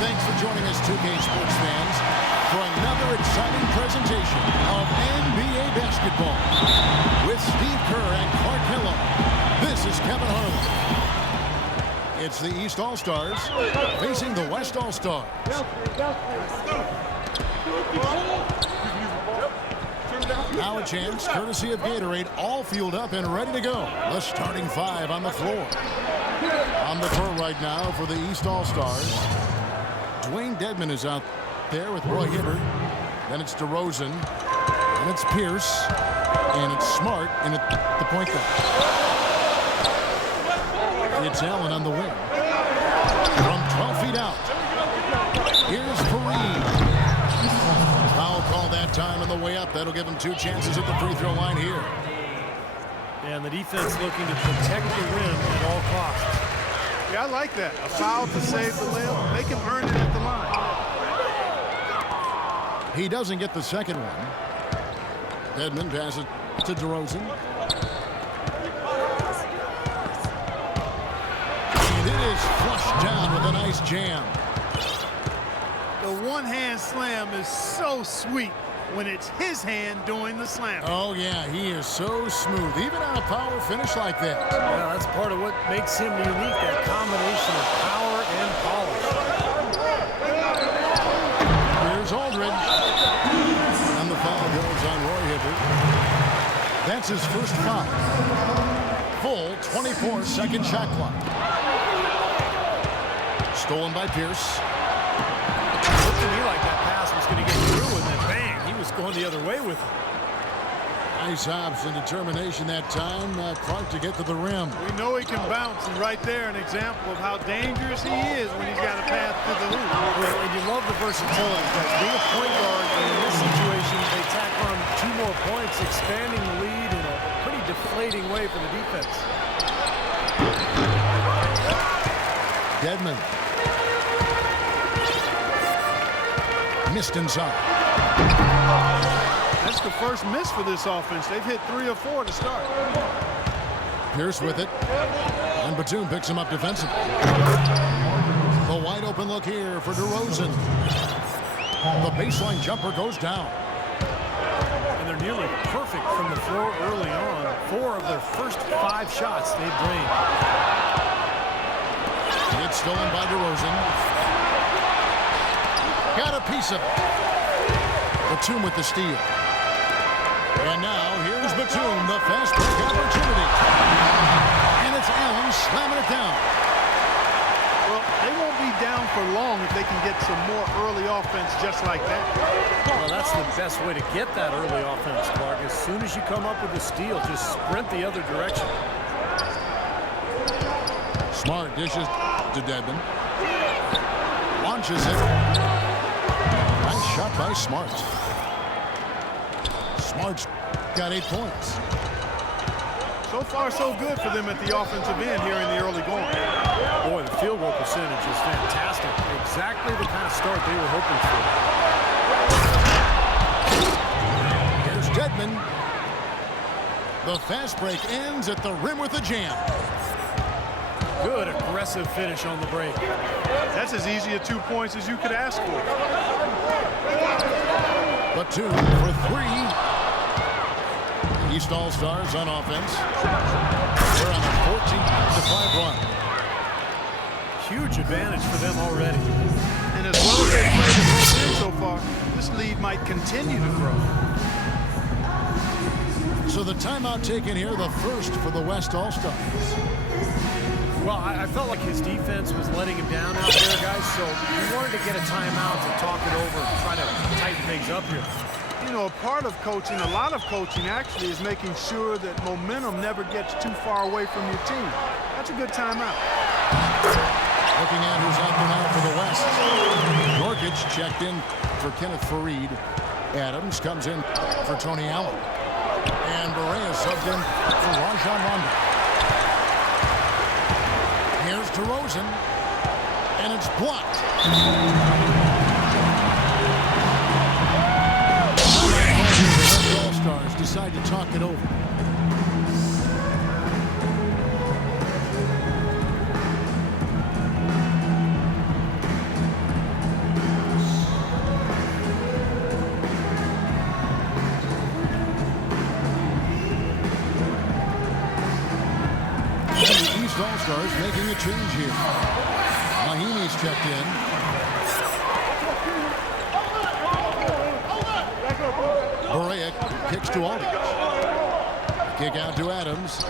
thanks for joining us, 2K Sports fans, for another exciting presentation of NBA basketball. With Steve Kerr and Clark Hello, this is Kevin Harlan. It's the East All-Stars facing the West All-Stars. Now a chance, courtesy of Gatorade, all fueled up and ready to go. The starting five on the floor. On the court right now for the East All-Stars. Dwayne Dedmon is out there with Roy Hibbert. Then it's DeRozan. And it's Pierce. And it's Smart in at the point guard. It's Allen on the wing. From 12 feet out. Here's Fareed. Foul call that time on the way up. That'll give him two chances at the free throw line here. And the defense looking to protect the rim at all costs. Yeah, I like that. A foul to save the rim. Make him earn it at the line. He doesn't get the second one. Dedmon passes to DeRozan. And it is flushed down with a nice jam. The one-hand slam is so sweet when it's his hand doing the slam. Oh, yeah, he is so smooth, even on a power finish like that. Yeah, that's part of what makes him unique, that combination of power and polish. Here's Aldridge. And the foul goes on Roy Hibbert. That's his first foul. Full 24-second shot clock. Stolen by Pierce. Looked to me like that pass was going to get through, and then bang, he was going the other way with it. Nice hops and determination that time. Clark to get to the rim. We know he can bounce, and right there an example of how dangerous he is when he's got a path to the hoop. Well, and you love the versatility, because being a point guard in this situation, they tack on 2 more points, expanding the lead in a pretty deflating way for the defense. Dedmon. Missed inside. That's the first miss for this offense. They've hit 3 or 4 to start. Pierce with it. And Batum picks him up defensively. The wide open look here for DeRozan. The baseline jumper goes down. And they're nearly perfect from the floor early on. 4 of their first 5 shots they've drained. It's stolen by DeRozan. Got a piece of it. Batum with the steal. And now here's Batum, the fast break opportunity. And it's Allen slamming it down. Well, they won't be down for long if they can get some more early offense just like that. Well, that's the best way to get that early offense, Clark. As soon as you come up with a steal, just sprint the other direction. Smart dishes to Dedmon. Launches it. Nice shot by Smart. Smart's got 8 points. So far, so good for them at the offensive end here in the early going. Boy, the field goal percentage is fantastic. Exactly the kind of start they were hoping for. Here's Dedmon. The fast break ends at the rim with a jam. Good aggressive finish on the break. That's as easy a 2 points as you could ask for. Batum for 3. East All-Stars on offense. They're on a 14-5 run. Huge advantage for them already. And as well as they've played the whole game so far, this lead might continue to grow. So the timeout taken here, the first for the West All-Stars. Well, I felt like his defense was letting him down out there, guys, so he wanted to get a timeout to talk it over and try to tighten things up here. You know, a part of coaching, a lot of coaching actually, is making sure that momentum never gets too far away from your team. That's a good timeout. Looking at who's out there now for the West. Norkic checked in for Kenneth Fareed. Adams comes in for Tony Allen. And Barea subbed in for Rajon Rondo. Here's DeRozan, and it's blocked. The All-Stars decide to talk it over. All-Stars making a change here. Mahinmi's checked in. Berea kicks to Aldridge. Kick out to Adams.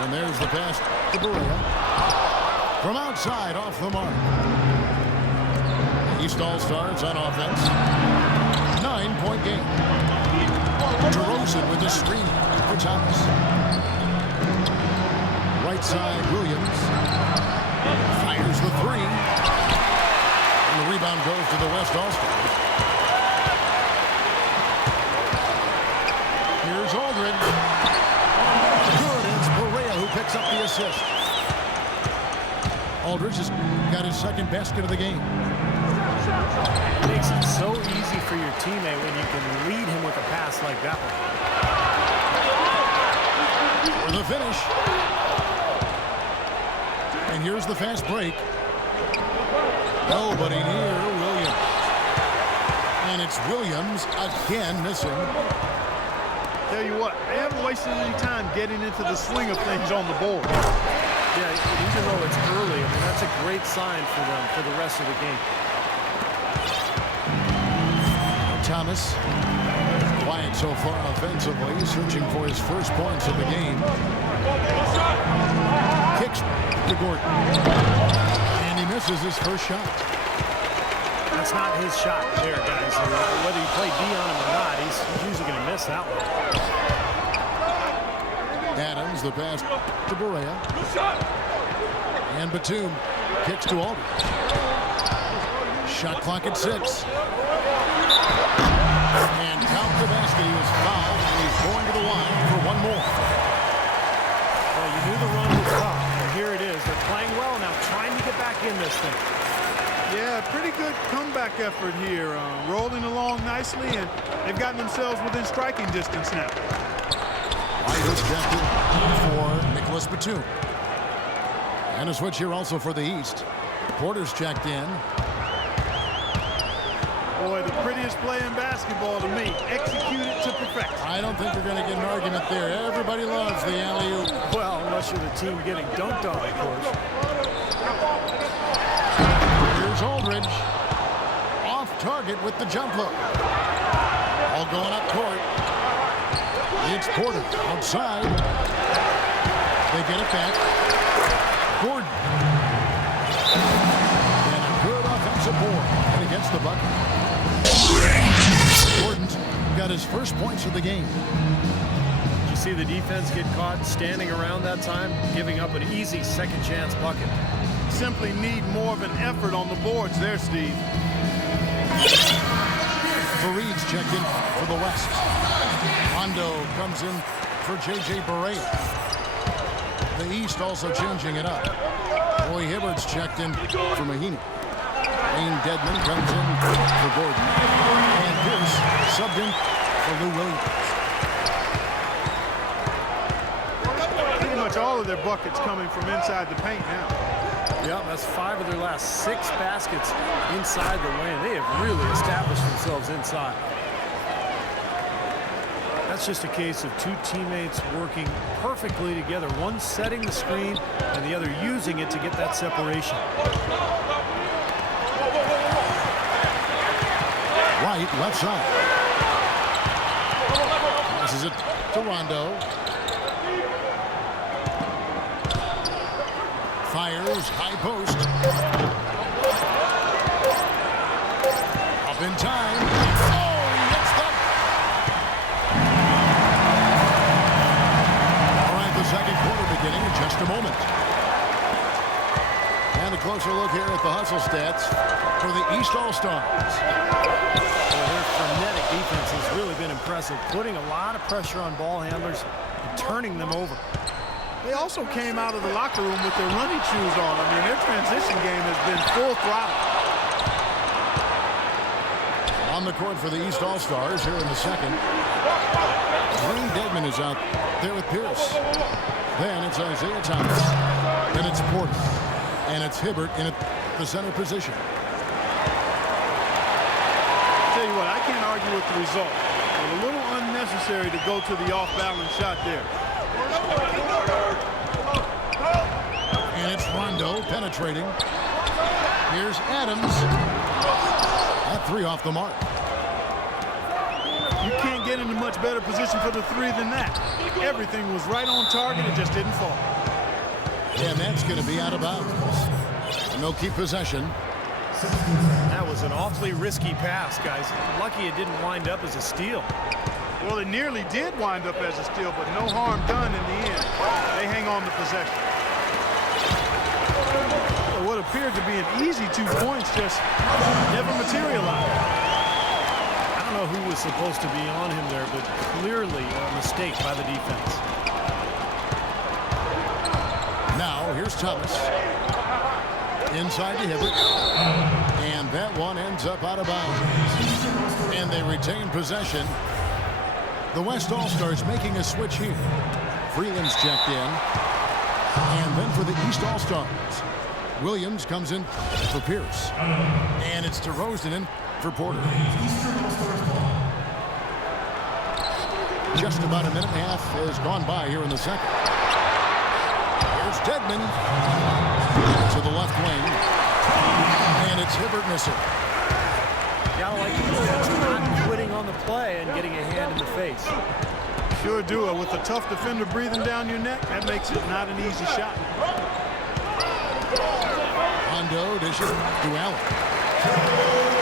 And there's the pass to Berea. From outside, off the mark. East All-Stars on offense. 9-point game. DeRozan with the screen for Thomas. Right side, Williams. Fires the three. And the rebound goes to the West All-Stars. Here's Aldridge. Good, it's Berea who picks up the assist. Aldridge has got his second basket of the game. It makes it so easy for your teammate when you can lead him with a pass like that one. For the finish. And here's the fast break. Nobody near Williams. And it's Williams again missing. Tell you what, they haven't wasted any time getting into the swing of things on the board. Yeah, even though it's early, I mean, that's a great sign for them for the rest of the game. Thomas, quiet so far offensively, searching for his first points of the game. Kicks to Gordon. And he misses his first shot. That's not his shot there, guys. Whether you play D on him or not, he's usually going to miss that one. Adams, the pass to Berea. And Batum kicks to Aldridge. Shot clock at 6. And count the basket. He was fouled, and he's going to the line for one more. Well, you knew the run was tough, and here it is. They're playing well now, trying to get back in this thing. Yeah, pretty good comeback effort here. Rolling along nicely, and they've gotten themselves within striking distance now. White is checked in for Nicholas Batum. And a switch here also for the East. Porter's checked in. Boy, the prettiest play in basketball to me. Execute it to perfection. I don't think you're going to get an argument there. Everybody loves the alley-oop. Well, unless you're the team getting dunked on, of course. Here's Aldridge. Off target with the jump hook. All going up court. It's Porter outside. They get it back. Gordon. And a good offensive board. And against the bucket. Gordon's got his first points of the game. You see the defense get caught standing around that time, giving up an easy second chance bucket. Simply need more of an effort on the boards there, Steve. Fareed's checked in for the West. Rondo comes in for J.J. Berea. The East also changing it up. Roy Hibbert's checked in for Mahinmi. Wayne Dedman comes in for Gordon. And Pierce subbed in for Lou Williams. Pretty much all of their buckets coming from inside the paint now. Yep, that's 5 of their last 6 baskets inside the lane. They have really established themselves inside. That's just a case of two teammates working perfectly together, one setting the screen and the other using it to get that separation. White, left side. Passes it to Rondo. Fires, high post. Up in time. Oh, he hits them. All right, the second quarter beginning in just a moment. And a closer look here at the hustle stats for the East All-Stars. Their frenetic defense has really been impressive, putting a lot of pressure on ball handlers and turning them over. They also came out of the locker room with their running shoes on. I mean, their transition game has been full throttle. On the court for the East All-Stars here in the second. Wayne Dedman is out there with Pierce. Then it's Isaiah Thomas. Then it's Porter. And it's Hibbert in the center position. Tell you what, I can't argue with the result. It's a little unnecessary to go to the off-balance shot there. And it's Rondo penetrating. Here's Adams. That three off the mark. You can't get into much better position for the three than that. Everything was right on target. It just didn't fall. And that's going to be out of bounds. And they'll keep possession. That was an awfully risky pass, guys. Lucky it didn't wind up as a steal. Well, it nearly did wind up as a steal, but no harm done in the end. They hang on to possession. What appeared to be an easy 2 points just never materialized. I don't know who was supposed to be on him there, but clearly a mistake by the defense. Now, here's Thomas. Inside to Hibbert. And that one ends up out of bounds. And they retain possession. The West All-Stars making a switch here. Freeland's checked in. And then for the East All-Stars, Williams comes in for Pierce. And it's DeRozan in for Porter. Just about a minute and a half has gone by here in the second. Here's Dedmon to the left wing. And it's Hibbert missing. Gotta like the defense not quitting on the play and getting a hand in the face. Sure do. With a tough defender breathing down your neck, that makes it not an easy shot. Rondo dishes to Allen.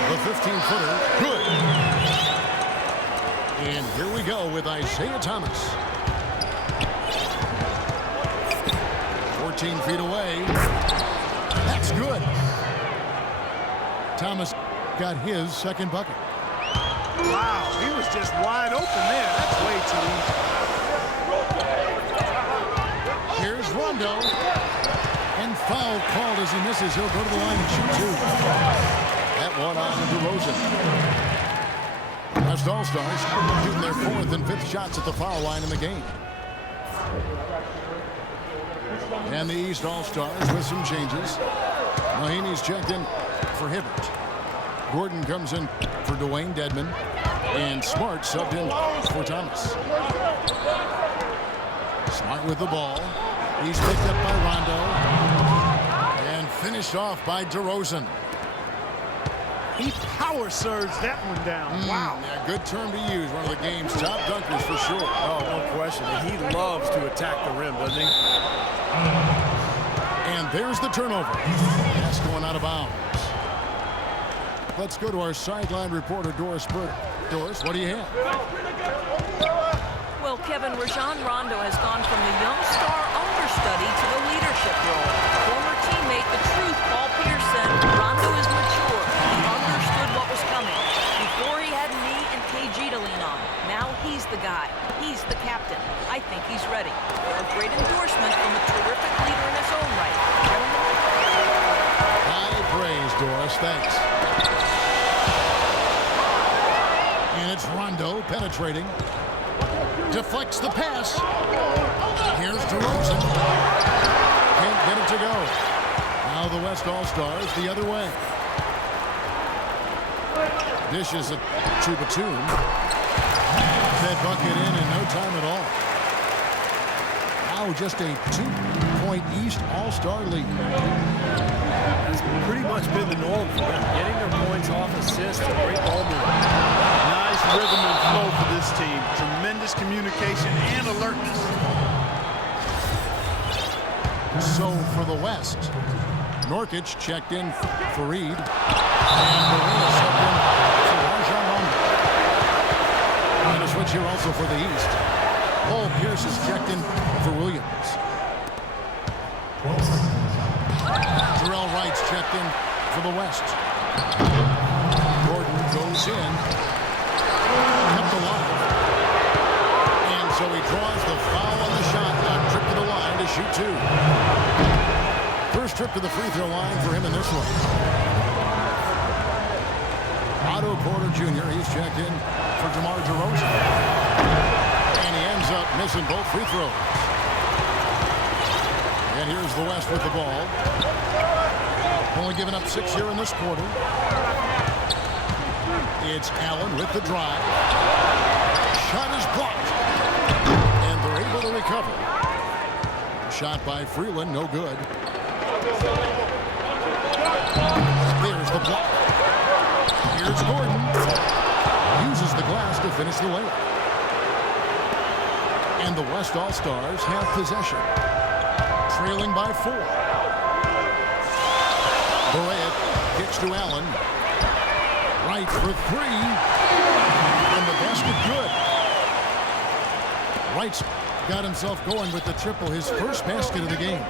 The 15-footer, good. And here we go with Isaiah Thomas. 14 feet away. That's good. Thomas got his second bucket. Wow, he was just wide open there. That's way too easy. Here's Rondo. And foul called as he misses. He'll go to the line and shoot two. That one on DeRozan. West All-Stars shooting their fourth and fifth shots at the foul line in the game. And the East All-Stars with some changes. Mahinmi's checked in for Hibbert. Gordon comes in for Dwayne Dedmon. And Smart subbed in for Thomas. Smart with the ball. He's picked up by Rondo. And finished off by DeRozan. He power surged that one down. Wow. Yeah, good term to use. One of the game's top dunkers for sure. Oh, no question. He loves to attack the rim, doesn't he? And there's the turnover. That's going out of bounds. Let's go to our sideline reporter, Doris Burke. Doris, what do you have? Well, Kevin, Rajon Rondo has gone from the young star understudy to the leadership role. Former teammate, the truth, Paul Pierce said, Rondo is mature. He understood what was coming. Before he had me and KG to lean on. Now he's the guy. He's the captain. I think he's ready. A great endorsement from a terrific leader in his own right. High praise, Doris. Thanks. And it's Rondo penetrating. Deflects the pass. Here's DeRozan. Can't get it to go. Now the West All-Stars the other way. Dishes it to Batum. That bucket in no time at all. Now just a 2-point East All-Star lead. That's pretty much been the norm for them. Getting their points off assists and great ball movement. Nice rhythm and flow for this team. Tremendous communication and alertness. So for the West, Norkic checked in for Reed. And Marina stepped in for Rajon Rondo. And a switch here also for the East. Paul Pierce is checked in for Williams. Terrell Wright's checked in for the West. Gordon goes in. Kept alive. And so he draws the foul on the shot. A trip to the line to shoot two. First trip to the free throw line for him in this one. Otto Porter Jr. He's checked in for DeMar DeRozan. And he ends up missing both free throws. And here's the West with the ball. Only giving up 6 here in this quarter. It's Allen with the drive. Shot is blocked. And they're able to recover. Shot by Freeland, no good. There's the block. Here's Gordon. Uses the glass to finish the layup. And the West All-Stars have possession. Trailing by 4. Bryant kicks to Allen. Right for 3. And the basket good. Wright's got himself going with the triple, his first basket of the game.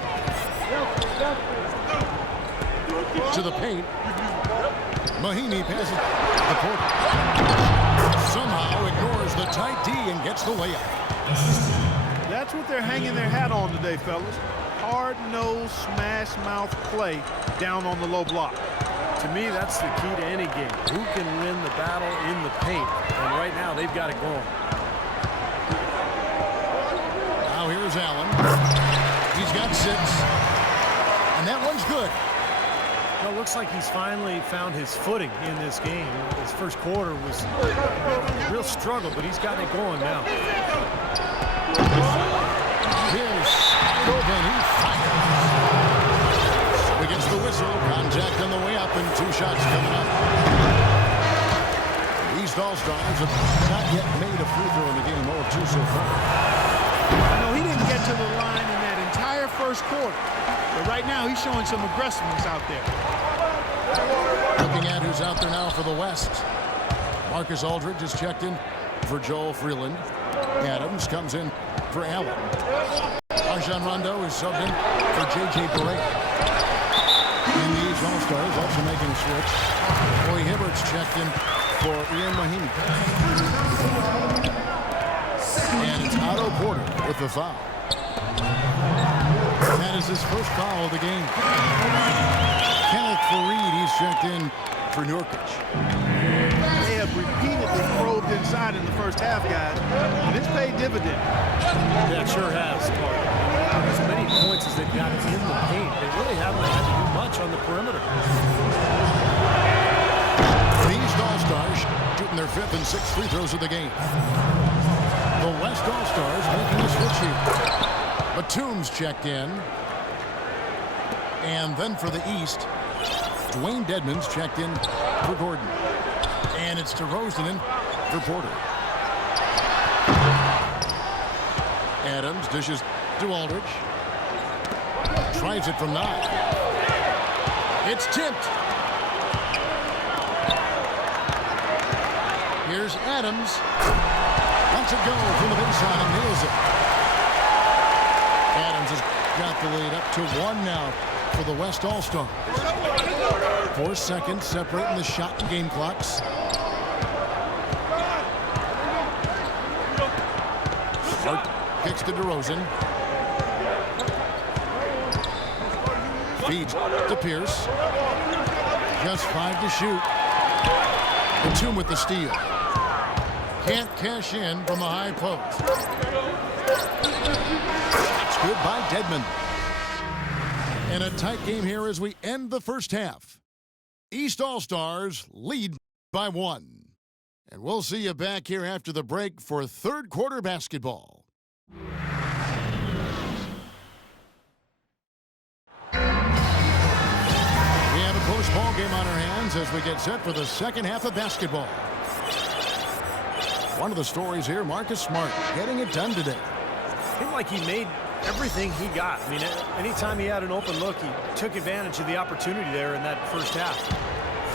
To the paint. Mahinmi passes the Porter. Somehow ignores the tight D and gets the layup. That's what they're hanging their hat on today, fellas. Hard-nosed, smash-mouth play down on the low block. To me, that's the key to any game. Who can win the battle in the paint? And right now, they've got it going. Now here's Allen. He's got 6. And that one's good. Well, it looks like he's finally found his footing in this game. His first quarter was a real struggle, but he's got it going now. Here's Govan. He fires. So he gets the whistle. Contact on the way up and 2 shots coming up. The East All-Stars have not yet made a free throw in the game. 0 of 2 so far. No, he didn't get to the line in that entire first quarter. But right now, he's showing some aggressiveness out there. Looking at who's out there now for the West. Marcus Aldridge is checked in for Joel Freeland. Adams comes in for Allen. Rajon Rondo is subbed in for J.J. Barea. And the East All-Stars also making a switch. Roy Hibbert's checked in for Ian Mahinmi. And it's Otto Porter with the foul. That is his first foul of the game. Kenneth Faried, he's checked in for Nurkic. They have repeatedly probed inside in the first half, guys, and it's paid dividends. Yeah, it sure has. As many points as they've got in the paint, they really haven't had to do much on the perimeter. The East All-Stars shooting their 5th and 6th free throws of the game. The West All-Stars making a switch here. Batum's checked in. And then for the East, Dwayne Dedmon's checked in for Gordon. And it's DeRozan in for Porter. Adams dishes to Aldridge. Tries it from 9. It's tipped. Here's Adams. Lets it go from the baseline and nails it. Adams has got the lead up to 1 now for the West All-Stars. 4 seconds separating the shot and game clocks. Hart kicks to DeRozan. Feeds to Pierce. Just 5 to shoot. Batum with the steal. Can't cash in from the high post. That's good by Dedmon. And a tight game here as we end the first half. East All-Stars lead by 1. And we'll see you back here after the break for 3rd quarter basketball. We have a close ball game on our hands as we get set for the second half of basketball. One of the stories here, Marcus Smart getting it done today. It seemed like he made everything he got. I mean, anytime he had an open look, he took advantage of the opportunity there in that first half.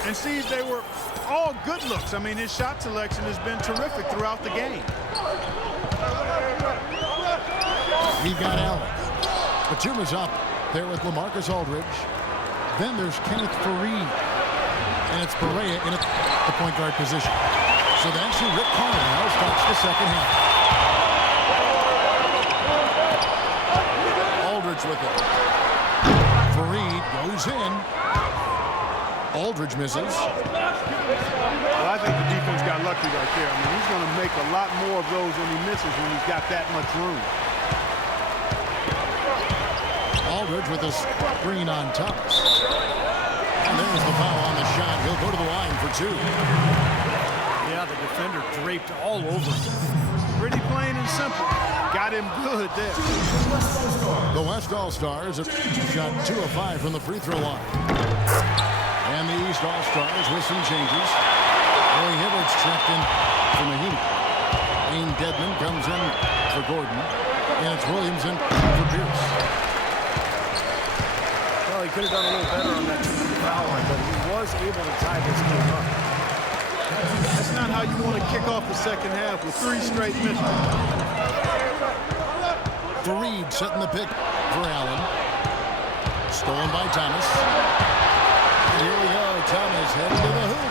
And Steve, they were all good looks. I mean, his shot selection has been terrific throughout the game. We've got Allen. Batum is up there with LaMarcus Aldridge. Then there's Kenneth Faried. And it's Barea in the point guard position. So that's who Rick Carlisle starts the second half. Aldridge with it. Faried goes in. Aldridge misses. Well, I think the defense got lucky right there. I mean, he's going to make a lot more of those when he misses when he's got that much room. Aldridge with a screen on top. And there's the foul on the shot. He'll go to the line for 2. Yeah, the defender draped all over him. Pretty plain and simple. Got him good there. The West All-Stars have shot 2 of 5 from the free throw line. And the East All-Stars with some changes. Roy Hibbert's checked in for Mahini. Wayne Dedman comes in for Gordon. And it's Williams in for Pierce. Well, he could have done a little better on that foul line, but he was able to tie this game up. That's not how you want to kick off the second half with 3 straight misses. Fareed setting the pick for Allen. Stolen by Thomas. And here we go. Thomas heading to the hoop.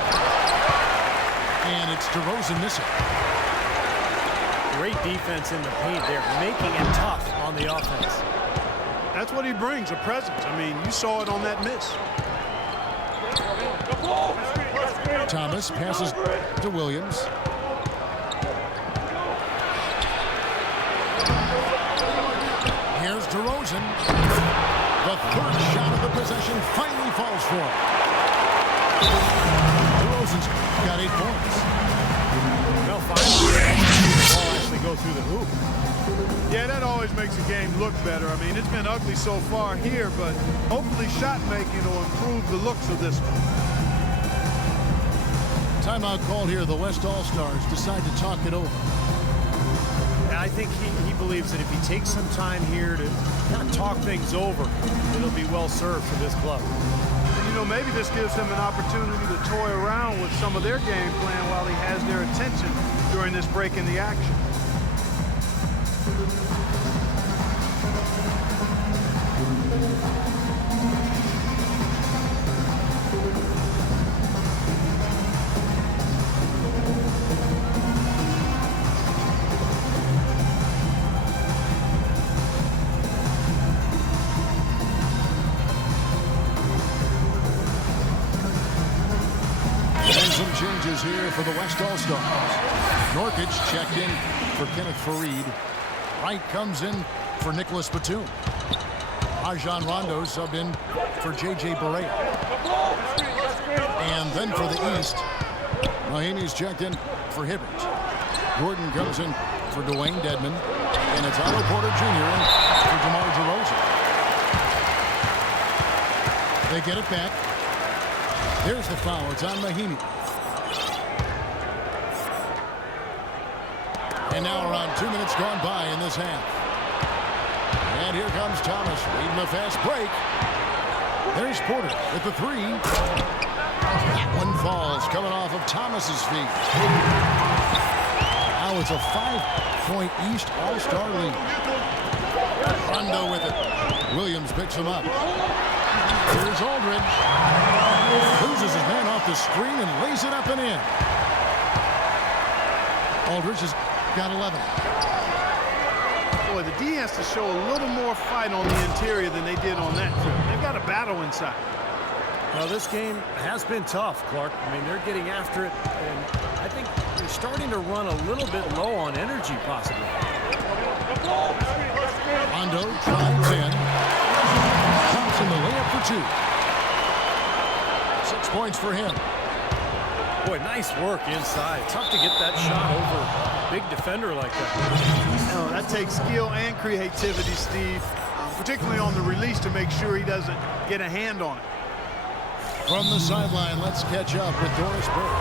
And it's DeRozan missing. Great defense in the paint there, making it tough on the offense. That's what he brings, a presence. I mean, you saw it on that miss. Thomas passes to Williams. Here's DeRozan. The third shot of the possession finally falls for him. DeRozan's got 8 points. Well, finally, the ball actually go through the hoop. Yeah, that always makes a game look better. I mean, it's been ugly so far here, but hopefully shot making will improve the looks of this one. Timeout called here. The West All-Stars decide to talk it over. And I think he believes that if he takes some time here to kind of talk things over, it'll be well served for this club. You know, maybe this gives him an opportunity to toy around with some of their game plan while he has their attention during this break in the action. Changes here for the West All-Stars. Norkic checked in for Kenneth Fareed. Wright comes in for Nicholas Batum. Rajon Rondo subbed in for J.J. Barea. And then for the East, Mahinmi's checked in for Hibbert. Gordon comes in for Dwayne Dedman. And it's Otto Porter Jr. in for DeMar DeRozan. They get it back. There's the foul. It's on Mahinmi. And now around 2 minutes gone by in this half. And here comes Thomas leading the fast break. There's Porter with the 3. That one falls coming off of Thomas's feet. Now it's a 5-point East All-Star lead. Rondo with it. Williams picks him up. Here's Aldridge. Loses his man off the screen and lays it up and in. Aldridge has got 11. Boy, the D has to show a little more fight on the interior than they did on that trip. They've got a battle inside. Well, this game has been tough, Clark. I mean, they're getting after it, and I think they're starting to run a little bit low on energy, possibly. Rondo drives in. Thompson the layup for 2. 6 points for him. Boy, nice work inside. Tough to get that shot over a big defender like that. No, that takes skill and creativity, Steve, particularly on the release to make sure he doesn't get a hand on it. From the sideline, let's catch up with Doris Burke.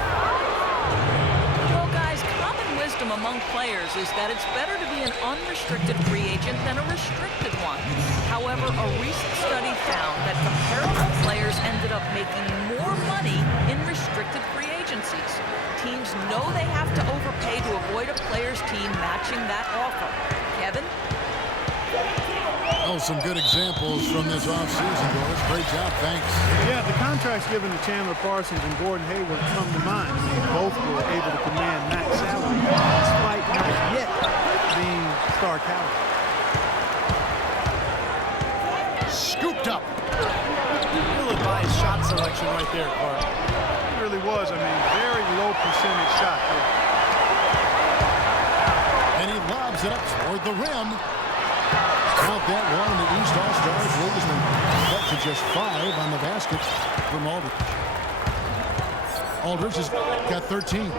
Well, guys, common wisdom among players is that it's better to be an unrestricted free agent than a restricted one. However, a recent study found that comparable players ended up making more money in restricted free agencies. Teams know they have to overpay to avoid a player's team matching that offer. Kevin? Oh, some good examples from this offseason, Doris. Great job, thanks. Yeah, the contracts given to Chandler Parsons and Gordon Hayward come to mind. Both were able to command max salary, despite not yet being star caliber. Scooped up. Ill-advised shot selection right there, Clark. It really was. I mean, very low percentage shot there. And he lobs it up toward the rim. Count that one, the East All-Stars lead has been cut to just 5 on the basket from Aldridge. Aldridge has got 13.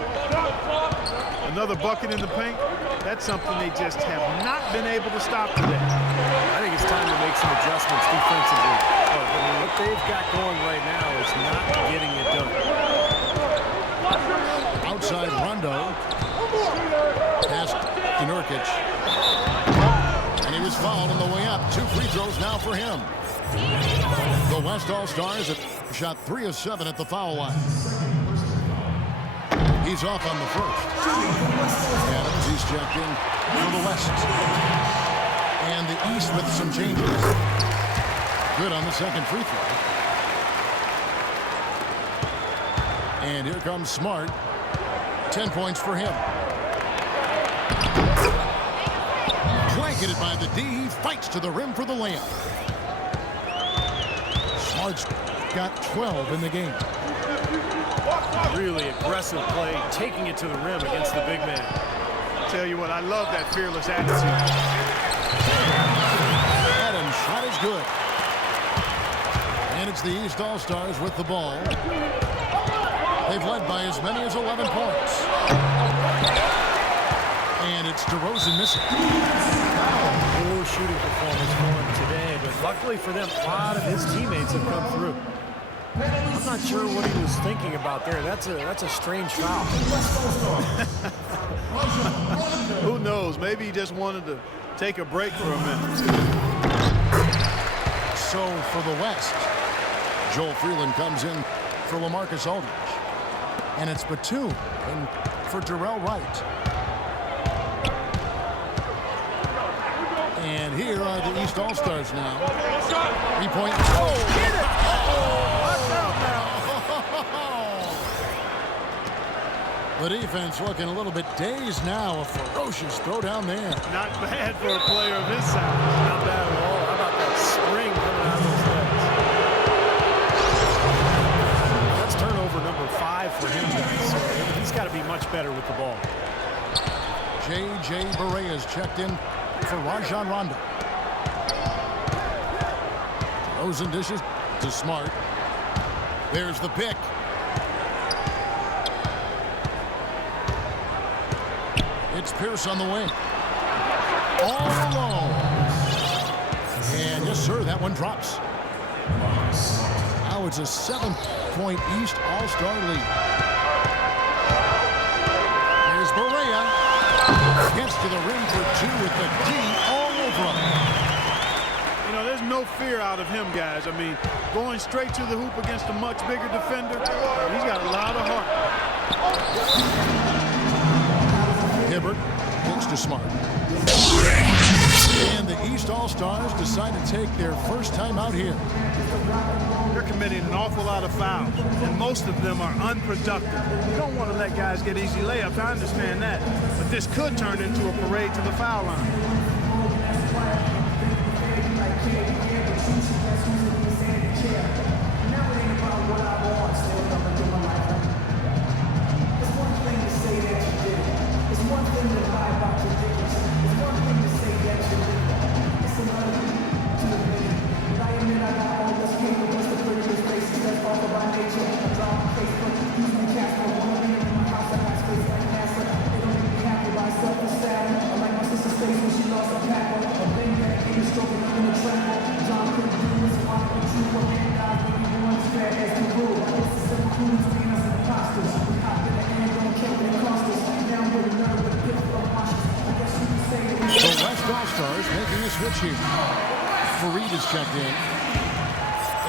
Another bucket in the paint. That's something they just have not been able to stop today. I think it's time to make some adjustments defensively. I mean, what they've got going right now is not getting it done. Outside Rondo. Past Nurkic. And he was fouled on the way up. 2 free throws now for him. The West All-Stars have shot 3 of 7 at the foul line. He's off on the first. Adams, he's checked in for the West. And the East with some changes. Good on the second free throw. And here comes Smart. 10 points for him. Blanketed by the D. He fights to the rim for the layup. Smart's got 12 in the game. Really aggressive play, taking it to the rim against the big man. Tell you what, I love that fearless attitude. Adams' shot is good. And it's the East All-Stars with the ball. They've led by as many as 11 points. And it's DeRozan missing. Poor shooting performance for him today, but luckily for them, a lot of his teammates have come through. I'm not sure what he was thinking about there. That's a strange foul. Who knows? Maybe he just wanted to take a break for a minute. So for the West, Joel Freeland comes in for LaMarcus Aldridge. And it's Batum and for Jarrell Wright. And here are the East All-Stars now. 3-point. Oh, hit it! Watch out now. The defense looking a little bit dazed now. A ferocious throw down there. Not bad for a player of his size. Not bad at all. How about that spring coming out of his legs? That's turnover number 5 for him, guys. So he's got to be much better with the ball. J.J. Barea is checked in for Rajon Rondo. Rosen dishes to Smart. There's the pick. It's Pierce on the wing. All alone. And yes, sir, that one drops. Now it's a 7-point East All-Star lead. Here's Barea. Gets to the rim for 2 with the D all over him. You know, there's no fear out of him, guys. I mean, going straight to the hoop against a much bigger defender, he's got a lot of heart. Hibbert looks to Smart. And the East All-Stars decide to take their first time out here. They're committing an awful lot of fouls, and most of them are unproductive. You don't want to let guys get easy layups, I understand that. But this could turn into a parade to the foul line. Switch here. Fareed is checked in.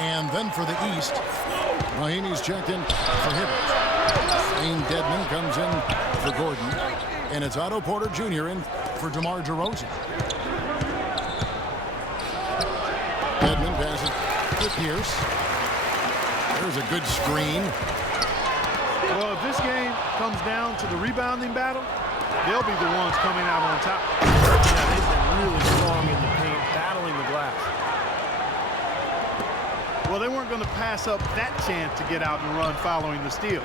And then for the East, Mahinmi's checked in for Hibbert. Wayne Dedman comes in for Gordon. And it's Otto Porter Jr. in for DeMar DeRozan. Dedman passes to Pierce. There's a good screen. Well, if this game comes down to the rebounding battle, they'll be the ones coming out on top. Yeah, they've been really strong in the paint, battling the glass. Well, they weren't going to pass up that chance to get out and run following the steal.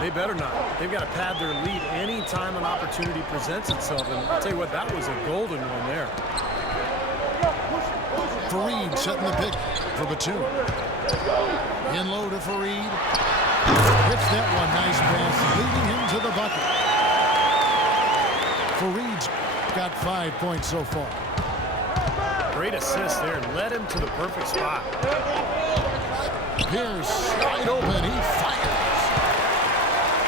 They better not. They've got to pad their lead any time an opportunity presents itself. And I'll tell you what, that was a golden one there. Fareed setting the pick for Batum. In low to Fareed. Hits that one bucket. Fareed's got 5 points so far. Great assist there. Led him to the perfect spot. Pierce wide open. He fires.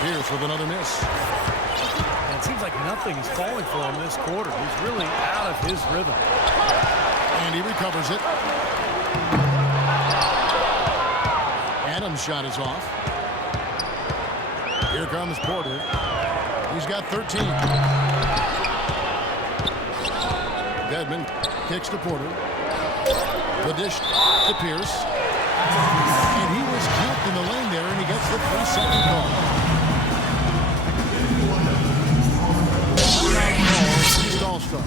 Pierce with another miss. And it seems like nothing's falling for him this quarter. He's really out of his rhythm. And he recovers it. Adams' shot is off. Here comes Porter. He's got 13. Dedmon kicks to Porter. The dish to Pierce. And he was capped in the lane there, and he gets the 3-second call. East All-Star.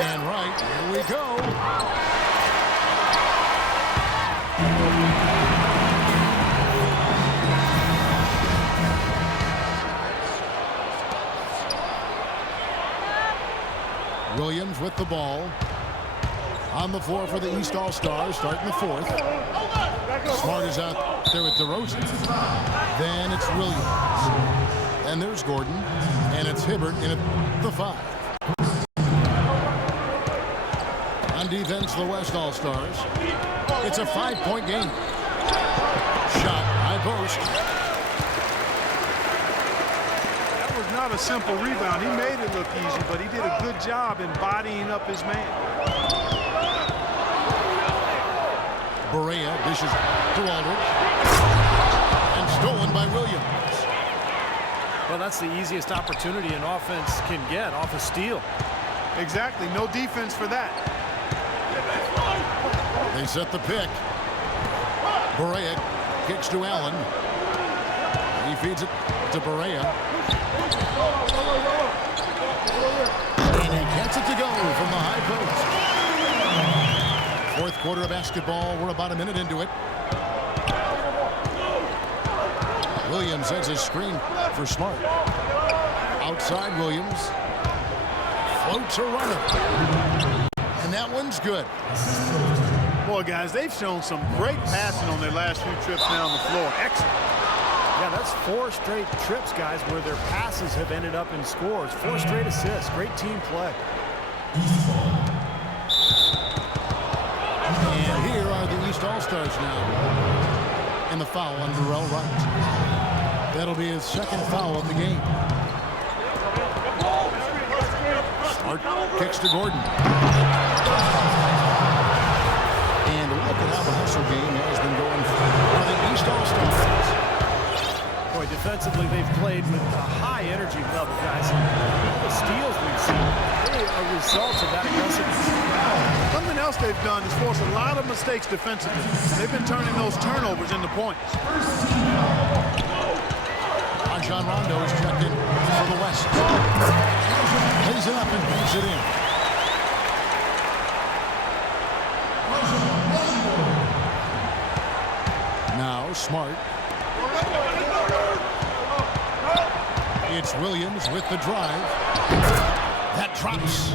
And right, here we go. Williams with the ball. On the floor for the East All-Stars, starting the fourth. Smart is out there with DeRozan. Then it's Williams. And there's Gordon. And it's Hibbert in at the 5. On defense, the West All-Stars. It's a 5-point game. Shot, high post. That was not a simple rebound. He made it look easy, but he did a good job in bodying up his man. Barea dishes to Aldridge. And stolen by Williams. Well, that's the easiest opportunity an offense can get off a steal. Exactly. No defense for that. They set the pick. Barea kicks to Allen. He feeds it to Barea. And he gets it to go from the high post. Fourth quarter of basketball. We're about a minute into it. Williams sets his screen for Smart. Outside Williams. Floats a runner. And that one's good. Boy, guys, they've shown some great passing on their last few trips down the floor. Excellent. Yeah, that's 4 straight trips, guys, where their passes have ended up in scores. 4 straight assists. Great team play. And here are the East All-Stars now. And the foul on Burrell Wright. That'll be his second foul of the game. Smart kicks to Gordon. And look at how the hustle game has been going for the East All-Stars. Boy, defensively, they've played with a high energy level, guys. All the steals we've seen, really a result of that aggressiveness. Something else they've done is force a lot of mistakes defensively. They've been turning those turnovers into points. John Rondo is checked in for the West. Lays it up and banks it in. Now Smart. It's Williams with the drive. That drops.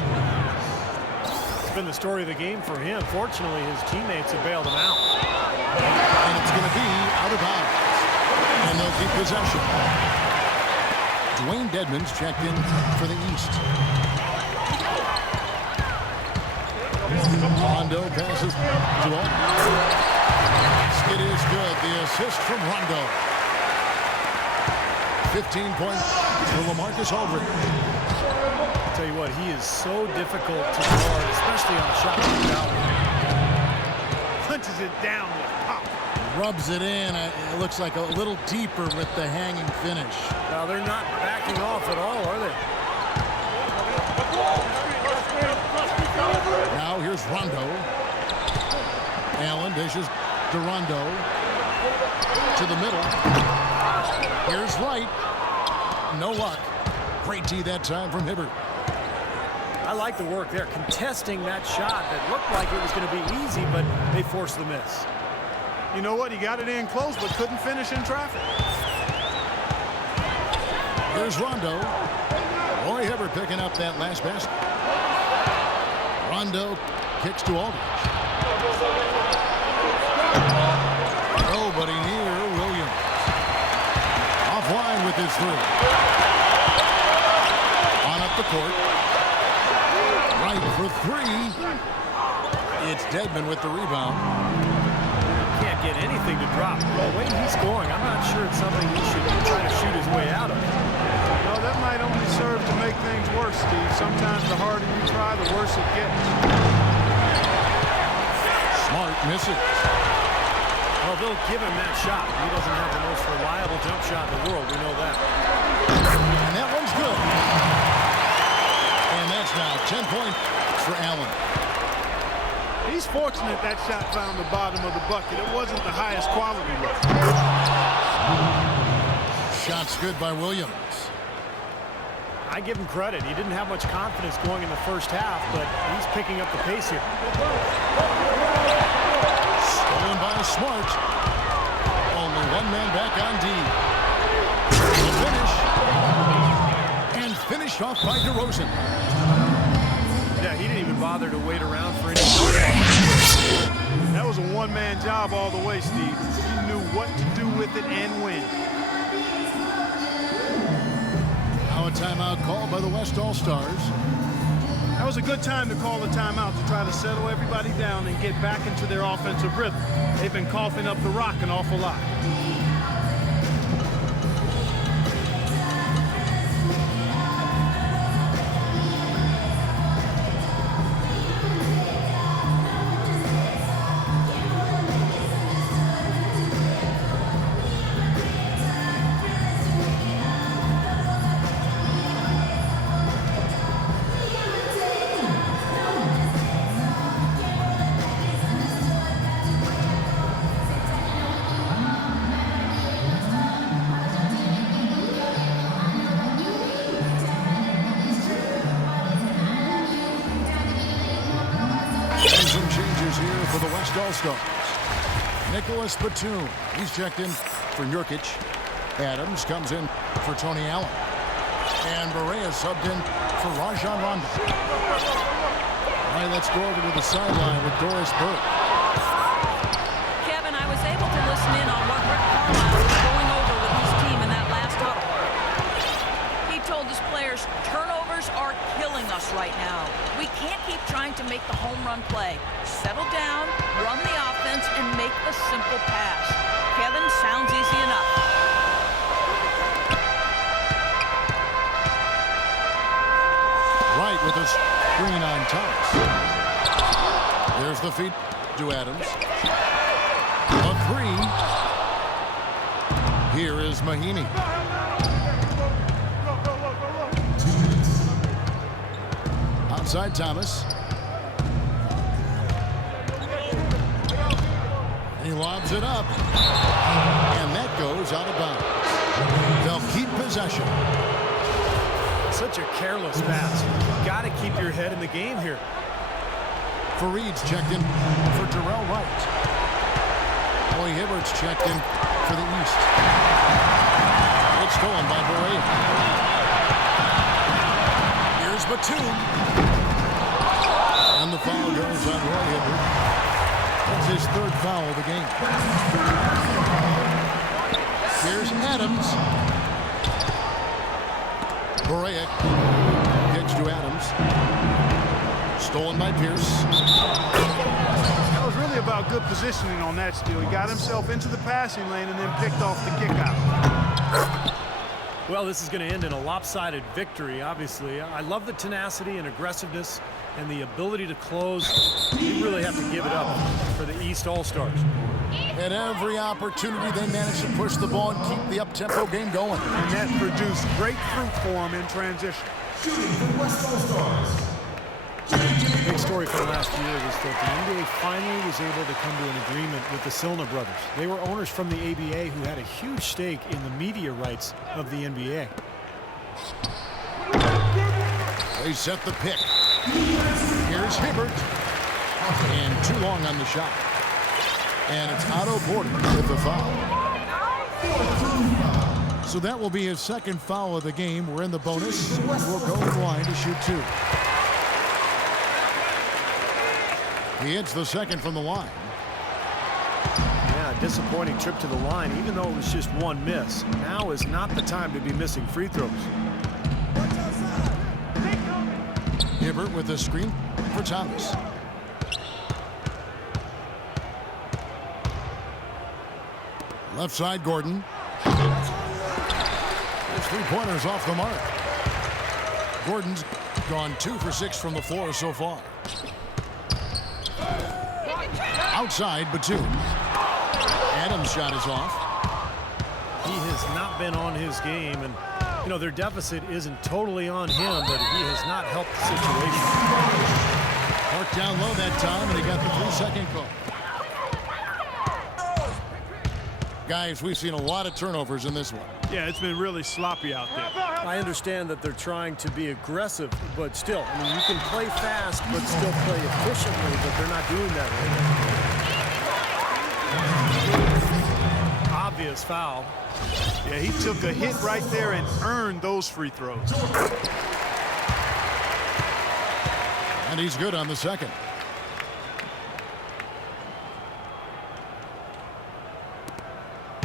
It's been the story of the game for him. Fortunately, his teammates have bailed him out. And it's going to be out of bounds. And they'll keep possession. Dwayne Dedmon's checked in for the East. Rondo passes to Aldridge. It is good. The assist from Rondo. 15 points for LaMarcus Aldridge. I'll tell you what, he is so difficult to guard, especially on a shot like that one. Punches it down with pop. Rubs it in. It looks like a little deeper with the hanging finish. Now, they're not backing off at all, are they? Now here's Rondo. Allen dishes to Rondo. To the middle. Here's Wright. No luck. Great D that time from Hibbert. I like the work there, contesting that shot that looked like it was going to be easy, but they forced the miss. You know what? He got it in close, but couldn't finish in traffic. Here's Rondo. Roy Hibbert picking up that last basket. Rondo kicks to Aldridge. Nobody near Williams. Offline with his three. On up the court. Right for three. It's Dedmon with the rebound. Can't get anything to drop. The way he's going, I'm not sure it's something he should try to shoot his way out of. Well, that might only serve to make things worse, Steve. Sometimes the harder you try, the worse it gets. Smart misses. Well, they'll give him that shot. He doesn't have the most reliable jump shot in the world. We know that. And that one's good. And that's now 10 points for Allen. He's fortunate that shot found the bottom of the bucket. It wasn't the highest quality look. Shots good by Williams. I give him credit. He didn't have much confidence going in the first half, but he's picking up the pace here. Stolen by Smart. Only one man back on D. The finish. And finished off by DeRozan. Yeah, he didn't even bother to wait around for any. That was a one-man job all the way, Steve. He knew what to do with it and when. Now a timeout called by the West All-Stars. That was a good time to call a timeout to try to settle everybody down and get back into their offensive rhythm. They've been coughing up the rock an awful lot. All-Stars. Nicholas Batum. He's checked in for Nurkic. Adams comes in for Tony Allen. And Barea subbed in for Rajon Rondo. All right, let's go over to the sideline with Doris Burke. Kevin, I was able to listen in on what Rick Carlisle was going over with his team in that last huddle. He told his players, turnovers are killing us right now. We can't keep trying to make the home run play. Settle down, run the offense, and make a simple pass. Kevin, sounds easy enough. Right with a screen on Thomas. There's the feed to Adams. A three. Here is Mahinmi. Outside Thomas. He lobs it up. And that goes out of bounds. They'll keep possession. Such a careless pass. You've got to keep your head in the game here. Fareed's checked in for Terrell Wright. Roy Hibbert's checked in for the East. It's stolen by Barea. Here's Batum. And the foul goes on Roy Hibbert. That's his third foul of the game. Here's Adams. Barea kicks to Adams. Stolen by Pierce. That was really about good positioning on that steal. He got himself into the passing lane and then picked off the kick out. Well, this is going to end in a lopsided victory, obviously. I love the tenacity and aggressiveness and the ability to close. You really have to give it up for the East All-Stars. At every opportunity, they managed to push the ball and keep the up-tempo game going. And that produced great fruit for him in transition. The big story from last year was that the NBA finally was able to come to an agreement with the Silna brothers. They were owners from the ABA who had a huge stake in the media rights of the NBA. They set the pick. Here's Hibbert. And too long on the shot. And it's Otto Porter with the foul. So that will be his second foul of the game. We're in the bonus. We'll go to the line to shoot 2. He hits the second from the line. Yeah, disappointing trip to the line, even though it was just one miss. Now is not the time to be missing free throws. Hibbert with the screen for Thomas. Left side, Gordon. There's 3-pointers off the mark. Gordon's gone 2 for 6 from the floor so far. Outside, Batum. Adams' shot is off. He has not been on his game, and you know their deficit isn't totally on him, but he has not helped the situation. Parked down low that time, and he got the 3-second call. Guys, we've seen a lot of turnovers in this one. Yeah, it's been really sloppy out there. I understand that they're trying to be aggressive, but still, I mean, you can play fast, but still play efficiently, but they're not doing that right now. Obvious foul. Yeah, he took a hit right there and earned those free throws. And he's good on the second.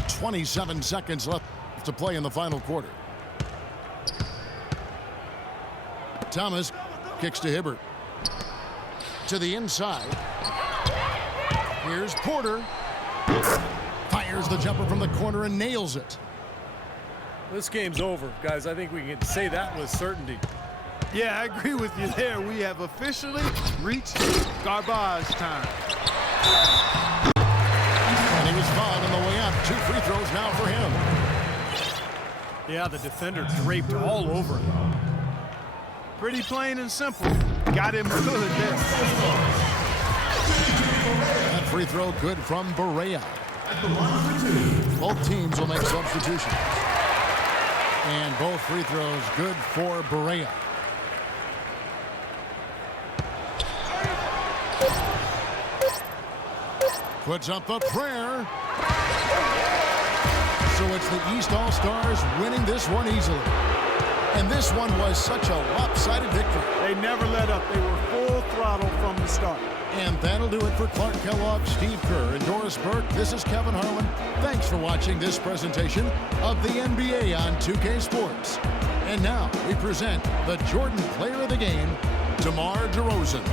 .27 seconds left to play in the final quarter. Thomas kicks to Hibbert. To the inside. Here's Porter. Fires the jumper from the corner and nails it. This game's over, guys. I think we can say that with certainty. Yeah, I agree with you there. We have officially reached garbage time. And he was fouled on the way up. 2 free throws now for him. Yeah, the defender draped all over him. Pretty plain and simple. Got him good there. That free throw good from Barea. Both teams will make substitutions. And both free throws good for Barea. Puts up the prayer. So it's the East All-Stars winning this one easily. And this one was such a lopsided victory. They never let up. They were full throttle from the start. And that'll do it for Clark Kellogg, Steve Kerr, and Doris Burke. This is Kevin Harlan. Thanks for watching this presentation of the NBA on 2K Sports. And now we present the Jordan Player of the Game, DeMar DeRozan.